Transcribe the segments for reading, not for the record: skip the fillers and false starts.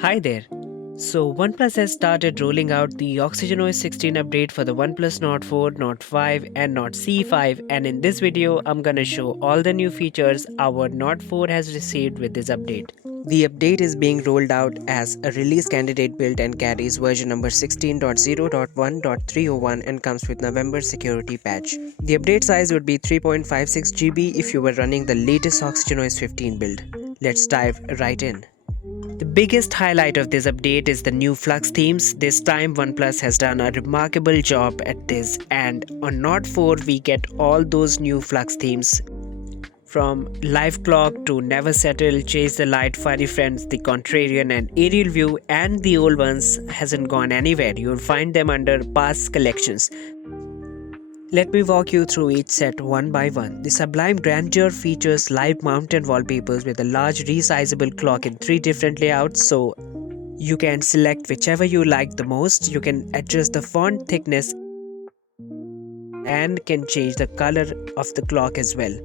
Hi there. So OnePlus has started rolling out the oxygenos 16 update for the OnePlus Nord 4, Nord 5 and Nord CE5, and in this video I'm gonna show all the new features our Nord 4 has received with this update. The update is being rolled out as a release candidate build and carries version number 16.0.1.301 and comes with November security patch. The update size would be 3.56 GB if you were running the latest oxygenos 15 build. Let's dive right in. The biggest highlight of this update is the new Flux themes. This time OnePlus has done a remarkable job at this, and on Nord 4 we get all those new Flux themes. From Live Clock to Never Settle, Chase the Light, Furry Friends, The Contrarian and Aerial View, and the old ones hasn't gone anywhere. You'll find them under past collections. Let me walk you through each set one by one. The Sublime Grandeur features live mounted wallpapers with a large resizable clock in 3 different layouts, so you can select whichever you like the most. You can adjust the font thickness and can change the color of the clock as well.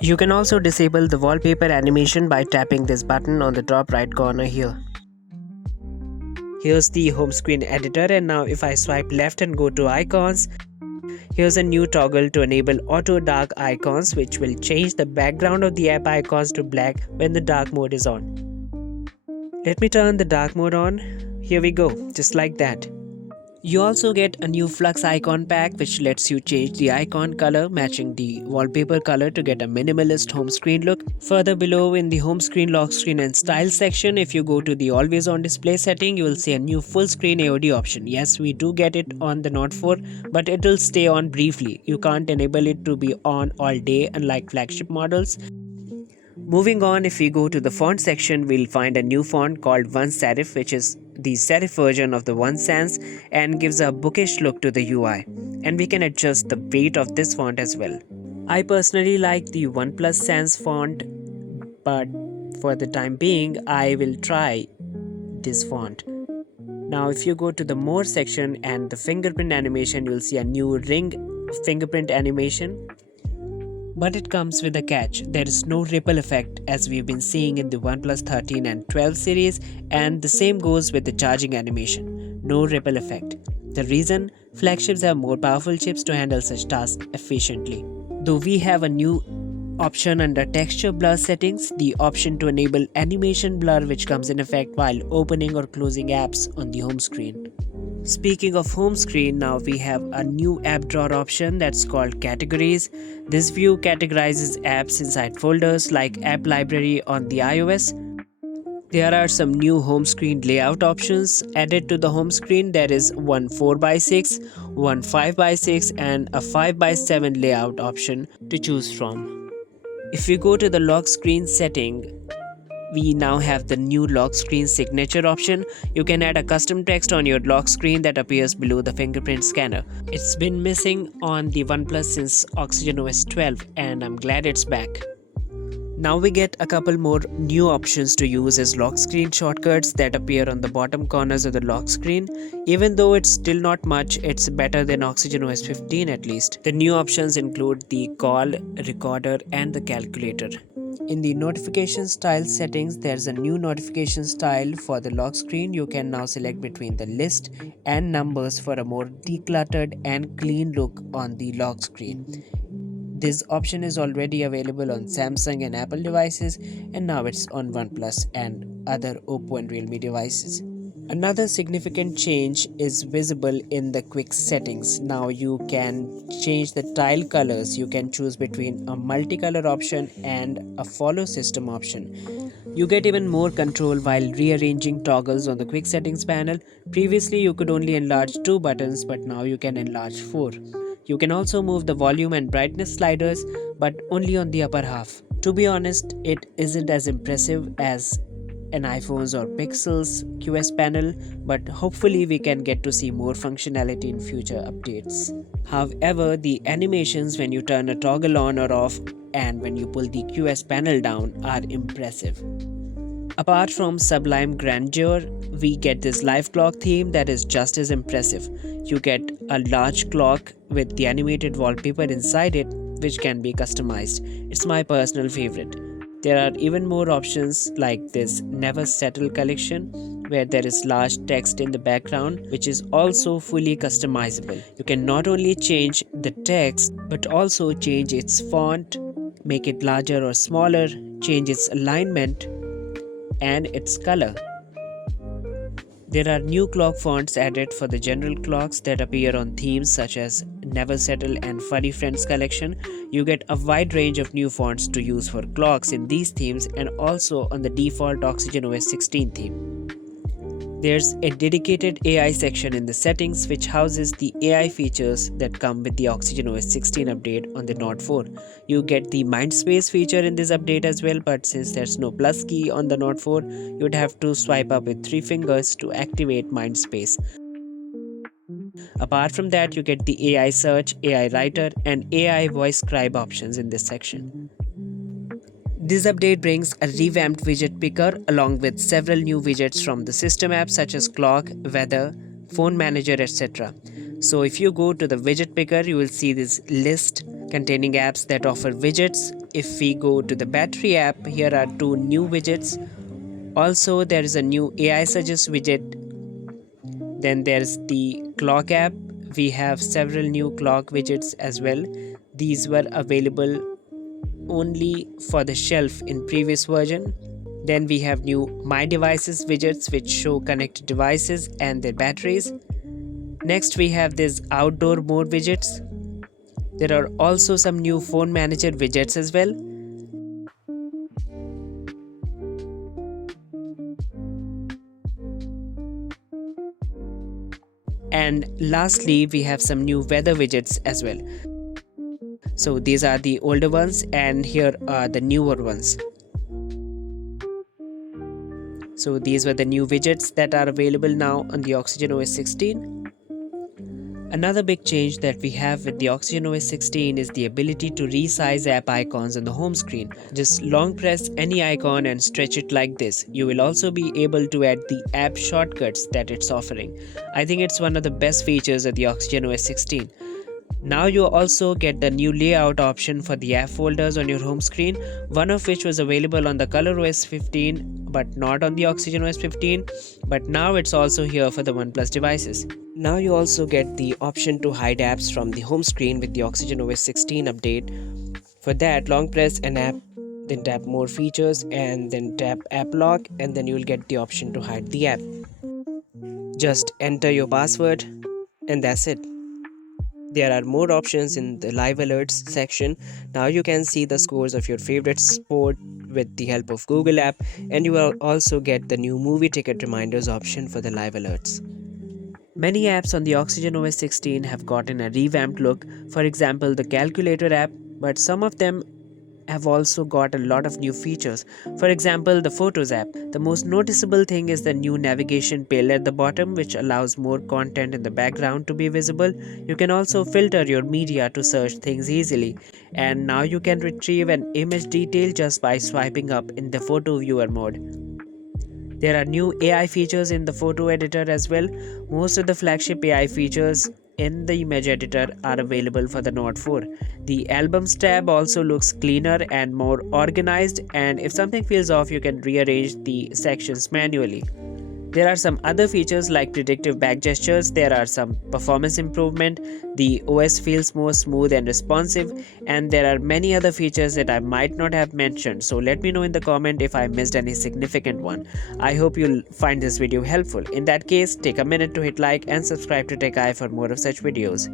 You can also disable the wallpaper animation by tapping this button on the top right corner here. Here's the home screen editor, and now if I swipe left and go to icons, here's a new toggle to enable auto dark icons, which will change the background of the app icons to black when the dark mode is on. Let me turn the dark mode on. Here we go, just like that. You also get a new Flux icon pack which lets you change the icon color matching the wallpaper color to get a minimalist home screen look. Further below in the home screen, lock screen and style section, if you go to the always on display setting, you will see a new full screen AOD option. Yes, we do get it on the Nord 4, but it will stay on briefly. You can't enable it to be on all day unlike flagship models. Moving on, if we go to the font section, we'll find a new font called OneSerif, which is the serif version of the OneSans and gives a bookish look to the UI. And we can adjust the weight of this font as well. I personally like the OnePlus Sans font, but for the time being, I will try this font. Now if you go to the more section and the fingerprint animation, you'll see a new ring fingerprint animation. But it comes with a catch. There is no ripple effect as we've been seeing in the OnePlus 13 and 12 series, and the same goes with the charging animation. No ripple effect. The reason? Flagships have more powerful chips to handle such tasks efficiently. Though we have a new option under texture blur settings, the option to enable animation blur which comes in effect while opening or closing apps on the home screen. Speaking of home screen, now we have a new app drawer option that's called categories. This view categorizes apps inside folders like app library on the iOS. There are some new home screen layout options added to the home screen. There is one 4x6, one 5x6 and a 5x7 layout option to choose from. If we go to the lock screen setting, we now have the new lock screen signature option. You can add a custom text on your lock screen that appears below the fingerprint scanner. It's been missing on the OnePlus since oxygenos 12 and I'm glad it's back. Now we get a couple more new options to use as lock screen shortcuts that appear on the bottom corners of the lock screen. Even though it's still not much, it's better than oxygenos 15 at least. The new options include the call, recorder and the calculator. In the notification style settings, there's a new notification style for the lock screen. You can now select between the list and numbers for a more decluttered and clean look on the lock screen. This option is already available on Samsung and Apple devices, and now it's on OnePlus and other Oppo and Realme devices. Another significant change is visible in the quick settings. Now you can change the tile colors. You can choose between a multicolor option and a follow system option. You get even more control while rearranging toggles on the quick settings panel. Previously you could only enlarge 2 buttons, but now you can enlarge 4. You can also move the volume and brightness sliders, but only on the upper half. To be honest, it isn't as impressive as an iPhone's or Pixel's QS panel, but hopefully we can get to see more functionality in future updates. However, the animations when you turn a toggle on or off and when you pull the QS panel down are impressive. Apart from Sublime Grandeur, we get this live clock theme that is just as impressive. You get a large clock with the animated wallpaper inside it, which can be customized. It's my personal favorite. There are even more options like this Never Settle collection, where there is large text in the background, which is also fully customizable. You can not only change the text but also change its font, make it larger or smaller, change its alignment and its color. There are new clock fonts added for the general clocks that appear on themes such as Never Settle and Furry Friends collection. You get a wide range of new fonts to use for clocks in these themes and also on the default oxygenos 16 theme. There's a dedicated AI section in the settings which houses the AI features that come with the oxygenos 16 update on the Nord 4. You get the Mindspace feature in this update as well, but since there's no plus key on the Nord 4, you'd have to swipe up with 3 fingers to activate Mindspace. Apart from that, you get the AI search, AI writer and AI voice scribe options in this section. This update brings a revamped widget picker along with several new widgets from the system apps such as clock, weather, phone manager, etc. So if you go to the widget picker, you will see this list containing apps that offer widgets. If we go to the battery app, here are 2 new widgets. Also, there is a new AI suggest widget. Then there's the clock app. We have several new clock widgets as well. These were available only for the shelf in previous version. Then we have new My Devices widgets which show connected devices and their batteries. Next we have this outdoor mode widgets. There are also some new phone manager widgets as well. And lastly we have some new weather widgets as well. So these are the older ones and here are the newer ones. So these were the new widgets that are available now on the oxygenos 16. Another big change that we have with the oxygenos 16 is the ability to resize app icons on the home screen. Just long press any icon and stretch it like this. You will also be able to add the app shortcuts that it's offering. I think it's one of the best features of the oxygenos 16. Now you also get the new layout option for the app folders on your home screen, one of which was available on the ColorOS 15 but not on the oxygenos 15, but now it's also here for the OnePlus devices. Now you also get the option to hide apps from the home screen with the oxygenos 16 update. For that, long press an app, then tap more features and then tap app lock and then you'll get the option to hide the app. Just enter your password and that's it. There are more options in the live alerts section. Now you can see the scores of your favorite sport with the help of Google app, and you will also get the new movie ticket reminders option for the live alerts. Many apps on the oxygenos 16 have gotten a revamped look, for example the calculator app, but some of them have also got a lot of new features. For example, the Photos app. The most noticeable thing is the new navigation pane at the bottom, which allows more content in the background to be visible. You can also filter your media to search things easily. And now you can retrieve an image detail just by swiping up in the photo viewer mode. There are new AI features in the photo editor as well. Most of the flagship AI features in the image editor are available for the Nord 4. The albums tab also looks cleaner and more organized, and if something feels off you can rearrange the sections manually. There are some other features like predictive back gestures, there are some performance improvement, the OS feels more smooth and responsive, and there are many other features that I might not have mentioned, so let me know in the comment if I missed any significant one. I hope you'll find this video helpful. In that case, take a minute to hit like and subscribe to 𝗀𝗀𝗍𝗍 for more of such videos.